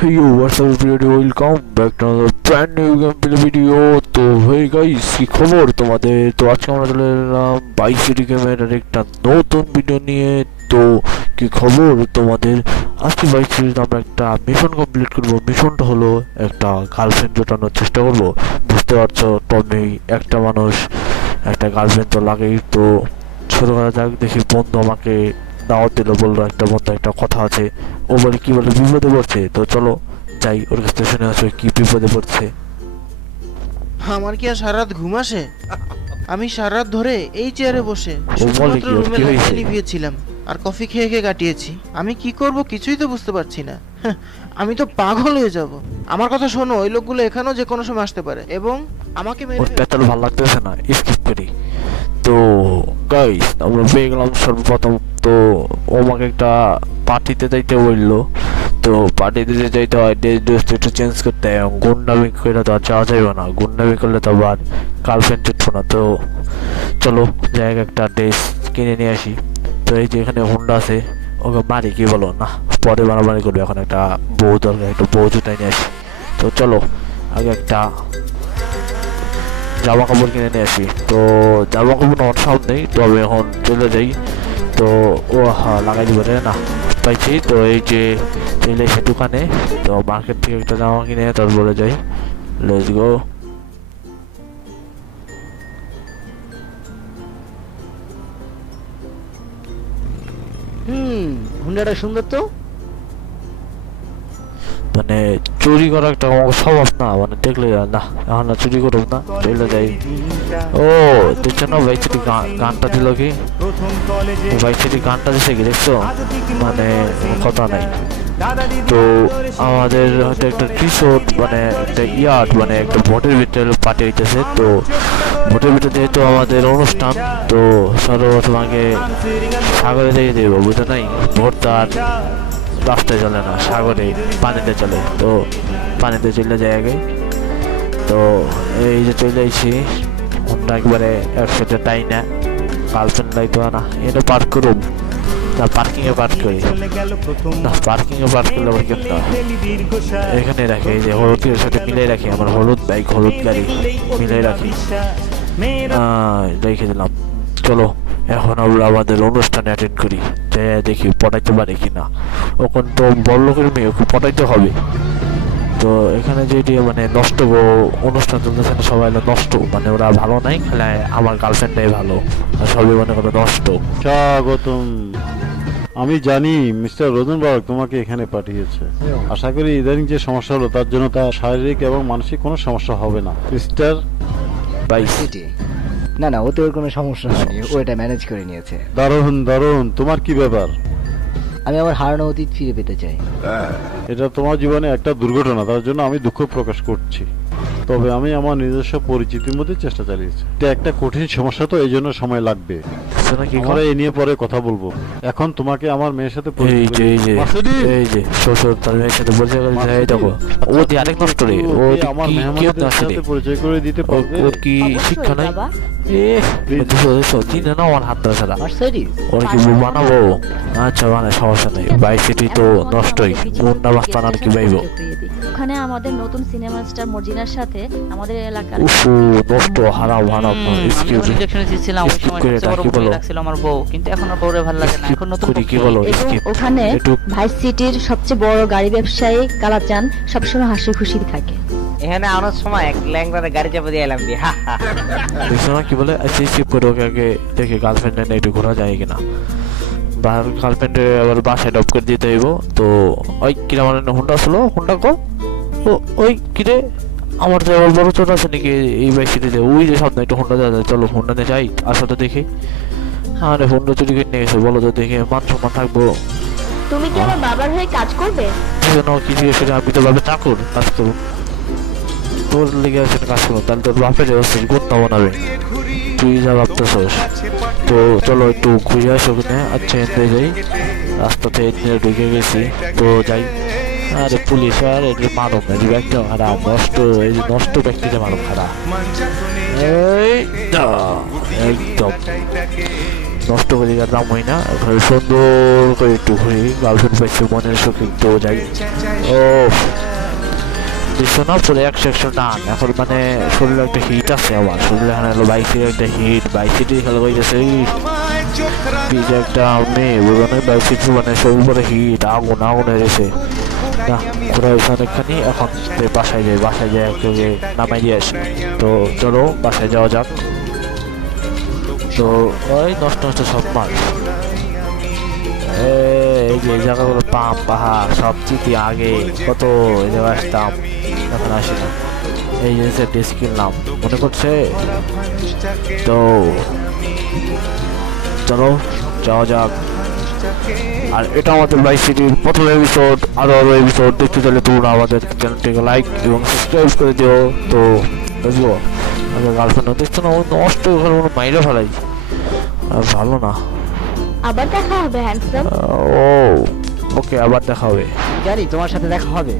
Hey yo, what's up everybody? Welcome back to another brand new gameplay video. তো hey guys, কি খবর তোমাদের? তো আজকে আমরা চলে এলাম বাইক সিটি গেমের একটা নতুন ভিডিও নিয়ে। তো কি খবর তোমাদের? আজকে বাইক সিটিতে আমরা একটা মিশন কমপ্লিট করব। মিশনটা হলো একটা গার্লফ্রেন্ড জোটানোর চেষ্টা করব। বুঝতে পারছো, টমি একটা মানুষ, একটা গার্লফ্রেন্ড তো লাগেই। তো শুরু করা যাক। দেখি বন্ধু আমাকে দাওয়াত দিল, বললো একটা বন্ধু একটা কথা আছে। ও বলে কি বলে বিপদে পড়ছে। তো চলো যাই ওর কাছ থেকে শুনে আসো কি বিপদে পড়ছে। আমার কি আর সারা রাত ঘুম আসে? আমি সারা রাত ধরে এই চেয়ারে বসে ও বলে শুধুমাত্র কি ওর রুমে কি লাইট হয়েছে? নিভিয়েছিলাম আর কফি খেয়ে খেয়ে কাটিয়েছি। আমি কি করব কিছুই তো বুঝতে পারছি না। আমি তো পাগল হয়ে যাব। আমার কথা শোনো, ওই লোকগুলো এখানেও যে কোনো সময় আসতে পারে এবং আমাকে মেরে ওর পেতাল ভালো লাগতেছে না, স্কিপ করি। তো গাইস আমরা পেয়ে গেলাম সর্বপ্রথম। তো ও আমাকে একটা পার্টিতে যাইতে বললো। তো পার্টিতে যে যাইতে হয় ড্রেস একটু চেঞ্জ করতে হয়, গুন্ডামি করে তো আর যাওয়া যাবে না। গুন্ডামি করলে তো আবার গার্লফ্রেন্ড উঠবো না। তো চলো জায়গা একটা ড্রেস কিনে নিয়ে আসি। তো এই যে এখানে হুন্ডা আছে, ওকে মারি কি বলো না, পরে মারামারি করবে। এখন একটা বউ দরকার, একটা বউ জুটাই নিয়ে আসি। তো চলো আগে একটা জামা কাপড় কিনে নিয়ে আসি। তো জামা কাপড় আমার সব নেই, তো আমি এখন চলে যাই। তো ও হ্যাঁ লাগাই দিব রে না পাইছি। তো এই যে চলে এসে দোকানে, তো মার্কেট থেকে একটা জামা কিনে তারপরে যাই। Let's go. হুন্ডাটা সুন্দর তো। মানে চুরি করা একটা আমার স্বভাব না, মানে দেখলে না এখন না চুরি করব না, চলে যাই। ও দেখছো না ভাই সেটি গানটা দিল কি? ভাই সেটি গানটা দিছে কি দেখছো? মানে কথা নাই। তো আমাদের হয়তো একটা রিসোর্ট মানে একটা ইয়ার্ড মানে একটা ভোটের ভিতরে পার্টি হইতেছে। তো ভোটের ভিতরে যেহেতু আমাদের অনুষ্ঠান, তো সর্বপ্রথম আগে সাগরে দিয়ে দেবো, বুঝতে নাই? ভোট তো আর রাস্তায় চলে না, সাগরে পানিতে চলে। তো পানিতে চলে যায় আগে। তো এই যে চলে আইছি, হোন্ডা একবারে একসাথে তাই না, গার্লফ্রেন্ড লাইতো না। এটা পার্ক করুম না, পার্কিং এ পার্ক করি না, পার্কিং এ পার্ক করলে আবার কেমন এখানে রাখি। এই যে হলুদের সাথে মিলাই রাখি, আমার হলুদ বাইক হলুদ গাড়ি মিলাই রাখি, রেখে দিলাম। চলো এখন আমরা আমাদের অনুষ্ঠানে অ্যাটেন্ড করি, যে দেখি পটাইতে পারে কিনা। ওখান তো বড় লোকের মেয়ে, ওকে পটাইতে হবে। তো এখানে যেটি মানে নষ্ট অনুষ্ঠান চলতেছে না, সবাই নষ্ট, মানে ওরা ভালো নাই, খালি আমার গার্লফ্রেন্ডটাই ভালো, আর সবাই মনে করো নষ্ট। স্বাগতম। আমি জানি মিস্টার রোজনবার্গ তোমাকে এখানে পাঠিয়েছে। আশা করি ইদানিং যে সমস্যা হলো তার জন্য তার শারীরিক এবং মানসিক কোনো সমস্যা হবে না, মিস্টার বাইস সিটি না না, ওতে ওর কোনো সমস্যা হয়নি, ও এটা ম্যানেজ করে নিয়েছে। দারুণ দারুণ। তোমার কি ব্যাপার? আমি আমার হারানো অতীত ফিরে পেতে চাই। এটা তোমার জীবনে একটা দুর্ঘটনা, তার জন্য আমি দুঃখ প্রকাশ করছি। তবে আমি আমার নিজস্ব পরিচিতির মধ্যে চেষ্টা চালিয়েছি। এটা একটা কঠিন সমস্যা, তো এই জন্য সময় লাগবে। কি আমরা এই নিয়ে পরে কথা বলবো। এখন তোমাকে আমার মেয়ের সাথে এই পরিচয় যে এই যে মাসুদি! এই যে শ্বশুর তার মেয়ের সাথে পরিচয় করে দিয়েছে। এই দেখো ও দি আরেক নষ্ট রে, ও এই আমার কি মেহমানদের আসলে সাথে পরিচয় করে দিতে পারবে? ওর কি শিক্ষা নাই? চিনে না আমার হাত ধরা ছাড়া। মার্সিডিজ ওর কি বউ বানাবো? আচ্ছা মানে সমস্যা নেই, বাইক সিটি তো নষ্টই, মুন্ডা বাস্তান আর কি বাইবো। ওখানে আমাদের নতুন সিনেমা স্টার মর্জিনার সাথে আমাদের এলাকার উফু নষ্ট, হারাম হারাম। এক্সকিউজ রিজেকশনে দিছিলাম ওই সময় করে সবচেয়ে বড় কি ভুল বলো? লাগছিল আমার বউ, কিন্তু এখন আর বউরে ভালো লাগে না, এখন নতুন করি কি বউ বলো? এবং স্কিপ ওখানে একটু ভাইস সিটির সবচেয়ে বড় গাড়ি ব্যবসায়ী কালাচান সবসময় হাসি খুশি থাকে। এখানে আনার সময় এক ল্যাংড়ারে গাড়ি চাপা দিয়ে এলাম দিয়ে দেখছো না কি বলে? আচ্ছা স্কিপ করে ওকে আগে দেখে গার্লফ্রেন্ড না একটু ঘোরা যায় কিনা। গার্লফ্রেন্ডে আবার বাসায় ড্রপ করে দিতে হইব। তো ওই কিরা মানে হুন্ডা আসলো, হুন্ডা কো ও ওই কিরে আমার তো আবার বড় চোট আছে নাকি এই বাইক সিটিতে? ওই যে সামনে একটু হুন্ডা দেওয়া যায়, চলো হুন্ডা নিয়ে যাই। আসো তো দেখি। আরে হুন্ডা চুরি করে নিয়ে গেছে, বলো তো দেখে মান সম্মান থাকবো? তুমি কি আমার বাবার হয়ে কাজ করবে? কেন কি জিজ্ঞেস করে? আমি তো ভাবে চাকর, কাজ করবো। তোর লেগে আছে কাজ করবো, তাহলে তোর বাপের হচ্ছে গুন্ডা বানাবে, তুই যা ভাবতেছস। তো চলো একটু ঘুরে আসো ওখানে। আচ্ছা এনে যাই, রাস্তাতে এনে ঢুকে গেছি। তো যাই। আরে পুলিশ আর এই যে মানব না, এই ব্যাগটা খারাপ নষ্ট, এই যে নষ্ট ব্যক্তিটা মানব খারাপ। এই দা একদম নষ্ট করে আর দাম হয় না, ঘরে সুন্দর করে একটু ঘুরি, গার্লফ্রেন্ড পাইছে মনের সুখে একটু যাই। ও দেখছো না পুরো 100 টান, এখন মানে শরীরে একটা হিট আছে, আমার শরীরে এখানে হলো বাইকের একটা হিট, বাইক সিটি খেলা হইতেছে কি যে একটা মেয়ে বুঝো না, বাইক সিটি মানে শরীর পরে হিট, আগুন আগুন হয়ে গেছে না, ঘোরা হয়েছে অনেকখানি, এখন বাসায় যাই, বাসায় যাই একটু নামাই দিয়ে আসি। তো চলো বাসায় যাওয়া যাক। তো ওই নষ্ট নষ্ট সব মাল, এই যে এই জায়গাগুলো পাহাড় সব চিঠি আগে কত এই জায়গায় আসতাম, এখন আসি না। এই জিনিসের ডিস্ক কিনলাম মনে করছে। তো চলো যাওয়া যাক। আর এটা আমাদের ভাই সিটির প্রথম এপিসোড, আরো এপিসোড দেখতে চাইলে তোমরা আমাদের চ্যানেলটিকে লাইক এবং সাবস্ক্রাইব করে দিও। তো বুঝবো আমাদের গার্লফ্রেন্ড দেখছো না, নষ্ট ওখানে কোনো মাইরে ফেলাই, ভালো না। আবার দেখা হবে হ্যান্ডসাম। ও ওকে, আবার দেখা হবে। জানি তোমার সাথে দেখা হবে।